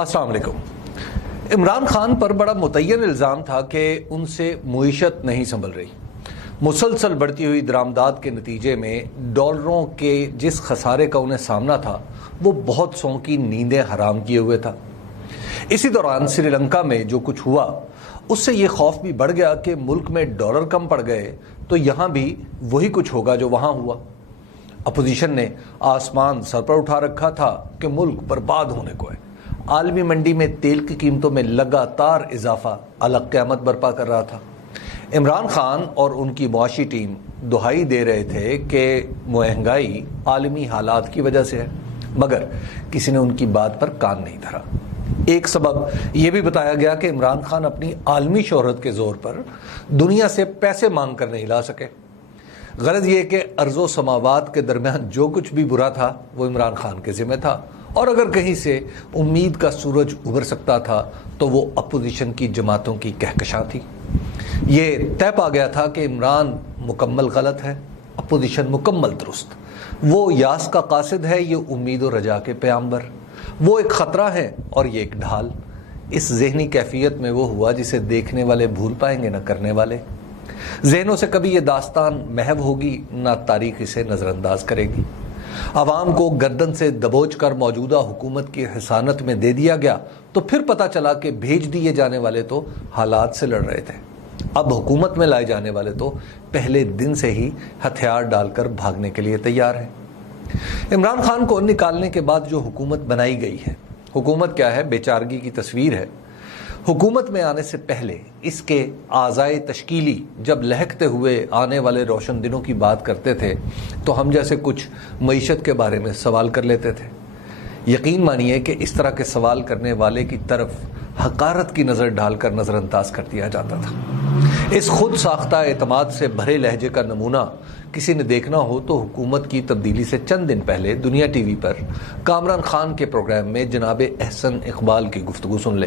السلام علیکم۔ عمران خان پر بڑا متعین الزام تھا کہ ان سے معیشت نہیں سنبھل رہی۔ مسلسل بڑھتی ہوئی درآمدات کے نتیجے میں ڈالروں کے جس خسارے کا انہیں سامنا تھا وہ بہت سو کی نیندیں حرام کیے ہوئے تھا۔ اسی دوران سری لنکا میں جو کچھ ہوا اس سے یہ خوف بھی بڑھ گیا کہ ملک میں ڈالر کم پڑ گئے تو یہاں بھی وہی کچھ ہوگا جو وہاں ہوا۔ اپوزیشن نے آسمان سر پر اٹھا رکھا تھا کہ ملک برباد ہونے کو ہے۔ عالمی منڈی میں تیل کی قیمتوں میں لگاتار اضافہ الگ قیامت برپا کر رہا تھا۔ عمران خان اور ان کی معاشی ٹیم دہائی دے رہے تھے کہ مہنگائی عالمی حالات کی وجہ سے ہے، مگر کسی نے ان کی بات پر کان نہیں دھرا۔ ایک سبب یہ بھی بتایا گیا کہ عمران خان اپنی عالمی شہرت کے زور پر دنیا سے پیسے مانگ کر نہیں لا سکے۔ غرض یہ کہ ارض و سماوات کے درمیان جو کچھ بھی برا تھا وہ عمران خان کے ذمہ تھا، اور اگر کہیں سے امید کا سورج ابھر سکتا تھا تو وہ اپوزیشن کی جماعتوں کی کہکشاں تھی۔ یہ طے پا گیا تھا کہ عمران مکمل غلط ہے، اپوزیشن مکمل درست۔ وہ یاس کا قاصد ہے، یہ امید و رجا کے پیامبر۔ وہ ایک خطرہ ہے اور یہ ایک ڈھال۔ اس ذہنی کیفیت میں وہ ہوا جسے دیکھنے والے بھول پائیں گے نہ کرنے والے۔ ذہنوں سے کبھی یہ داستان محو ہوگی نہ تاریخ اسے نظر انداز کرے گی۔ عوام کو گردن سے دبوچ کر موجودہ حکومت کی حسانت میں دے دیا گیا تو پھر پتہ چلا کہ بھیج دیے جانے والے تو حالات سے لڑ رہے تھے۔ اب حکومت میں لائے جانے والے تو پہلے دن سے ہی ہتھیار ڈال کر بھاگنے کے لیے تیار ہیں۔ عمران خان کو نکالنے کے بعد جو حکومت بنائی گئی ہے، حکومت کیا ہے؟ بے چارگی کی تصویر ہے۔ حکومت میں آنے سے پہلے اس کے اعضائے تشکیلی جب لہکتے ہوئے آنے والے روشن دنوں کی بات کرتے تھے تو ہم جیسے کچھ معیشت کے بارے میں سوال کر لیتے تھے۔ یقین مانیے کہ اس طرح کے سوال کرنے والے کی طرف حقارت کی نظر ڈال کر نظر انداز کر دیا جاتا تھا۔ اس خود ساختہ اعتماد سے بھرے لہجے کا نمونہ کسی نے دیکھنا ہو تو حکومت کی تبدیلی سے چند دن پہلے دنیا ٹی وی پر کامران خان کے پروگرام میں جناب احسن اقبال کی گفتگو سن لے۔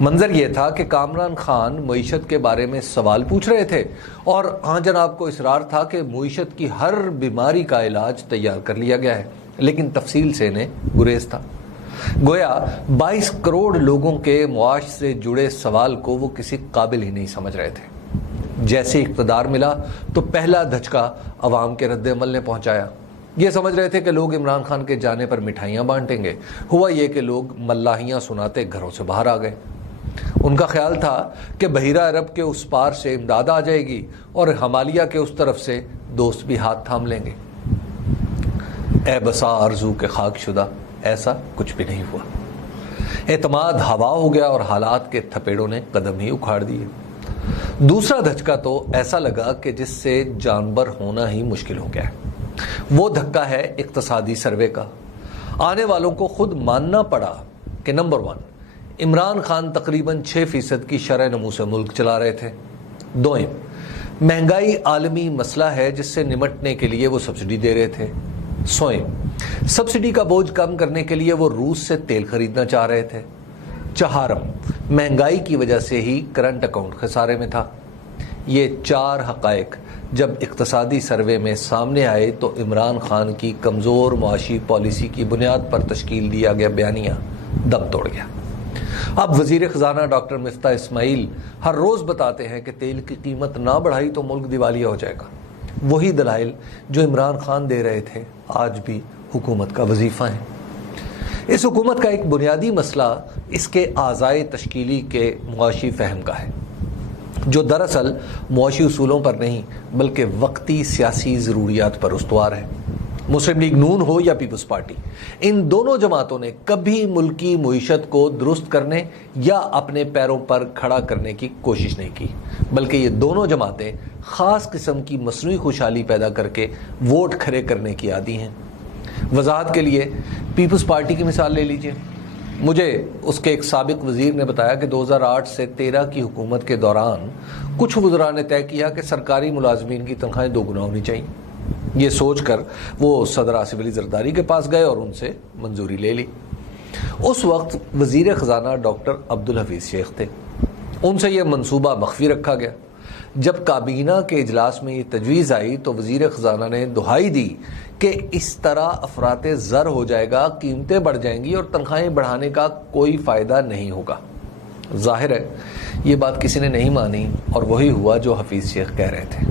منظر یہ تھا کہ کامران خان معیشت کے بارے میں سوال پوچھ رہے تھے اور ہاں جناب کو اصرار تھا کہ معیشت کی ہر بیماری کا علاج تیار کر لیا گیا ہے، لیکن تفصیل سے انہیں گریز تھا۔ گویا 22 کروڑ لوگوں کے معاش سے جڑے سوال کو وہ کسی قابل ہی نہیں سمجھ رہے تھے۔ جیسے اقتدار ملا تو پہلا دھچکا عوام کے رد عمل نے پہنچایا۔ یہ سمجھ رہے تھے کہ لوگ عمران خان کے جانے پر مٹھائیاں بانٹیں گے، ہوا یہ کہ لوگ ملاحیاں سناتے گھروں سے باہر آ گئے۔ ان کا خیال تھا کہ بحیرہ عرب کے اس پار سے امداد آ جائے گی اور ہمالیہ کے اس طرف سے دوست بھی ہاتھ تھام لیں گے۔ اے بسا آرزو کے خاک شدہ، ایسا کچھ بھی نہیں ہوا۔ اعتماد ہوا ہو گیا اور حالات کے تھپیڑوں نے قدم ہی اکھاڑ دیے۔ دوسرا دھچکا تو ایسا لگا کہ جس سے جانبر ہونا ہی مشکل ہو گیا ہے۔ وہ دھکا ہے اقتصادی سروے کا۔ آنے والوں کو خود ماننا پڑا کہ نمبر 1، عمران خان تقریباً 6% کی شرح نمو سے ملک چلا رہے تھے۔ دوئم، مہنگائی عالمی مسئلہ ہے جس سے نمٹنے کے لیے وہ سبسڈی دے رہے تھے۔ سوئم، سبسڈی کا بوجھ کم کرنے کے لیے وہ روس سے تیل خریدنا چاہ رہے تھے۔ چہارم، مہنگائی کی وجہ سے ہی کرنٹ اکاؤنٹ خسارے میں تھا۔ یہ 4 حقائق جب اقتصادی سروے میں سامنے آئے تو عمران خان کی کمزور معاشی پالیسی کی بنیاد پر تشکیل دیا گیا بیانیہ دم توڑ گیا۔ اب وزیر خزانہ ڈاکٹر مفتاح اسماعیل ہر روز بتاتے ہیں کہ تیل کی قیمت نہ بڑھائی تو ملک دیوالیہ ہو جائے گا۔ وہی دلائل جو عمران خان دے رہے تھے آج بھی حکومت کا وظیفہ ہے۔ اس حکومت کا ایک بنیادی مسئلہ اس کے اعضائے تشکیلی کے معاشی فہم کا ہے، جو دراصل معاشی اصولوں پر نہیں بلکہ وقتی سیاسی ضروریات پر استوار ہے۔ مسلم لیگ نون ہو یا پیپلز پارٹی، ان دونوں جماعتوں نے کبھی ملکی معیشت کو درست کرنے یا اپنے پیروں پر کھڑا کرنے کی کوشش نہیں کی، بلکہ یہ دونوں جماعتیں خاص قسم کی مصنوعی خوشحالی پیدا کر کے ووٹ کھڑے کرنے کی عادی ہیں۔ وضاحت کے لیے پیپلز پارٹی کی مثال لے لیجئے۔ مجھے اس کے ایک سابق وزیر نے بتایا کہ 2008 سے 13 کی حکومت کے دوران کچھ وزراء نے طے کیا کہ سرکاری ملازمین کی تنخواہیں 2 گنا ہونی چاہیے۔ یہ سوچ کر وہ صدر آصف علی زرداری کے پاس گئے اور ان سے منظوری لے لی۔ اس وقت وزیر خزانہ ڈاکٹر عبدالحفیظ شیخ تھے۔ ان سے یہ منصوبہ مخفی رکھا گیا، جب کابینہ کے اجلاس میں یہ تجویز آئی تو وزیر خزانہ نے دہائی دی کہ اس طرح افراط زر ہو جائے گا، قیمتیں بڑھ جائیں گی اور تنخواہیں بڑھانے کا کوئی فائدہ نہیں ہوگا۔ ظاہر ہے یہ بات کسی نے نہیں مانی اور وہی ہوا جو حفیظ شیخ کہہ رہے تھے۔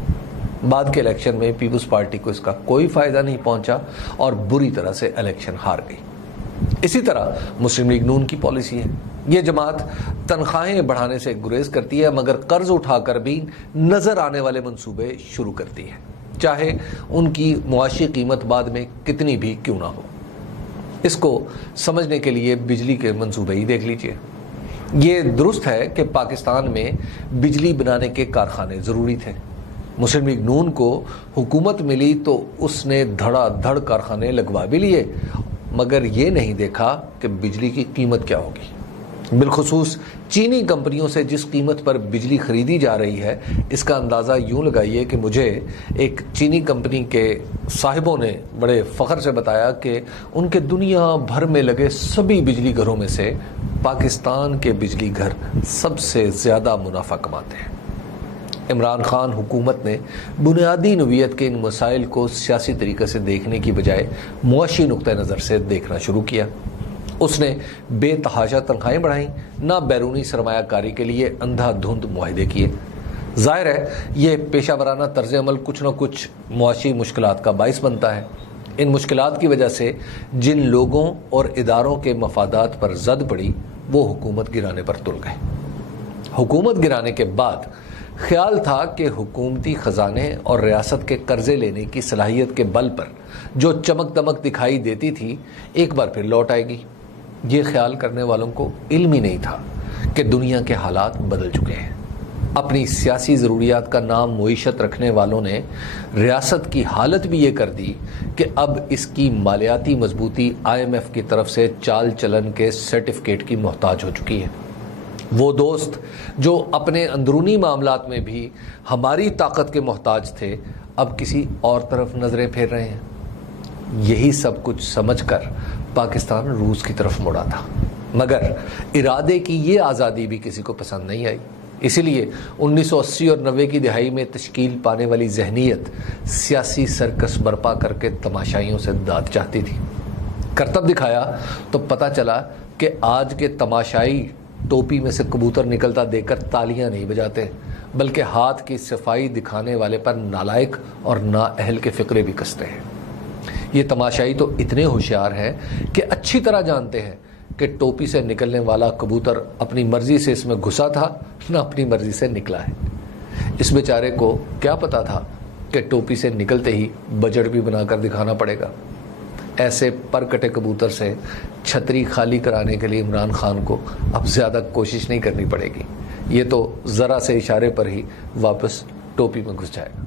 بعد کے الیکشن میں پیپلز پارٹی کو اس کا کوئی فائدہ نہیں پہنچا اور بری طرح سے الیکشن ہار گئی۔ اسی طرح مسلم لیگ نون کی پالیسی ہے۔ یہ جماعت تنخواہیں بڑھانے سے گریز کرتی ہے مگر قرض اٹھا کر بھی نظر آنے والے منصوبے شروع کرتی ہے، چاہے ان کی معاشی قیمت بعد میں کتنی بھی کیوں نہ ہو۔ اس کو سمجھنے کے لیے بجلی کے منصوبے ہی دیکھ لیجئے۔ یہ درست ہے کہ پاکستان میں بجلی بنانے کے کارخانے ضروری تھے۔ مسلم لیگ نون کو حکومت ملی تو اس نے دھڑا دھڑ کارخانے لگوا بھی لیے، مگر یہ نہیں دیکھا کہ بجلی کی قیمت کیا ہوگی۔ بالخصوص چینی کمپنیوں سے جس قیمت پر بجلی خریدی جا رہی ہے، اس کا اندازہ یوں لگائیے کہ مجھے ایک چینی کمپنی کے صاحبوں نے بڑے فخر سے بتایا کہ ان کے دنیا بھر میں لگے سبھی بجلی گھروں میں سے پاکستان کے بجلی گھر سب سے زیادہ منافع کماتے ہیں۔ عمران خان حکومت نے بنیادی نوعیت کے ان مسائل کو سیاسی طریقے سے دیکھنے کی بجائے معاشی نقطہ نظر سے دیکھنا شروع کیا۔ اس نے بے تحاشا تنخواہیں بڑھائیں، نہ بیرونی سرمایہ کاری کے لیے اندھا دھند معاہدے کیے۔ ظاہر ہے یہ پیشہ ورانہ طرز عمل کچھ نہ کچھ معاشی مشکلات کا باعث بنتا ہے۔ ان مشکلات کی وجہ سے جن لوگوں اور اداروں کے مفادات پر زد پڑی وہ حکومت گرانے پر تل گئے۔ حکومت گرانے کے بعد خیال تھا کہ حکومتی خزانے اور ریاست کے قرضے لینے کی صلاحیت کے بل پر جو چمک دمک دکھائی دیتی تھی ایک بار پھر لوٹ آئے گی۔ یہ خیال کرنے والوں کو علم ہی نہیں تھا کہ دنیا کے حالات بدل چکے ہیں۔ اپنی سیاسی ضروریات کا نام معیشت رکھنے والوں نے ریاست کی حالت بھی یہ کر دی کہ اب اس کی مالیاتی مضبوطی IMF کی طرف سے چال چلن کے سرٹیفکیٹ کی محتاج ہو چکی ہے۔ وہ دوست جو اپنے اندرونی معاملات میں بھی ہماری طاقت کے محتاج تھے اب کسی اور طرف نظریں پھیر رہے ہیں۔ یہی سب کچھ سمجھ کر پاکستان روس کی طرف مڑا تھا، مگر ارادے کی یہ آزادی بھی کسی کو پسند نہیں آئی۔ اسی لیے 1980 اور 90 کی دہائی میں تشکیل پانے والی ذہنیت سیاسی سرکس برپا کر کے تماشائیوں سے داد چاہتی تھی۔ کرتب دکھایا تو پتہ چلا کہ آج کے تماشائی ٹوپی میں سے کبوتر نکلتا دیکھ کر تالیاں نہیں بجاتے، بلکہ ہاتھ کی صفائی دکھانے والے پر نالائق اور نااہل کے فقرے بھی کستے ہیں۔ یہ تماشائی تو اتنے ہوشیار ہیں کہ اچھی طرح جانتے ہیں کہ ٹوپی سے نکلنے والا کبوتر اپنی مرضی سے اس میں گھسا تھا نہ اپنی مرضی سے نکلا ہے۔ اس بیچارے کو کیا پتا تھا کہ ٹوپی سے نکلتے ہی بجٹ بھی بنا کر دکھانا پڑے گا۔ ایسے پر کٹے کبوتر سے چھتری خالی کرانے کے لیے عمران خان کو اب زیادہ کوشش نہیں کرنی پڑے گی، یہ تو ذرا سے اشارے پر ہی واپس ٹوپی میں گھس جائے گا۔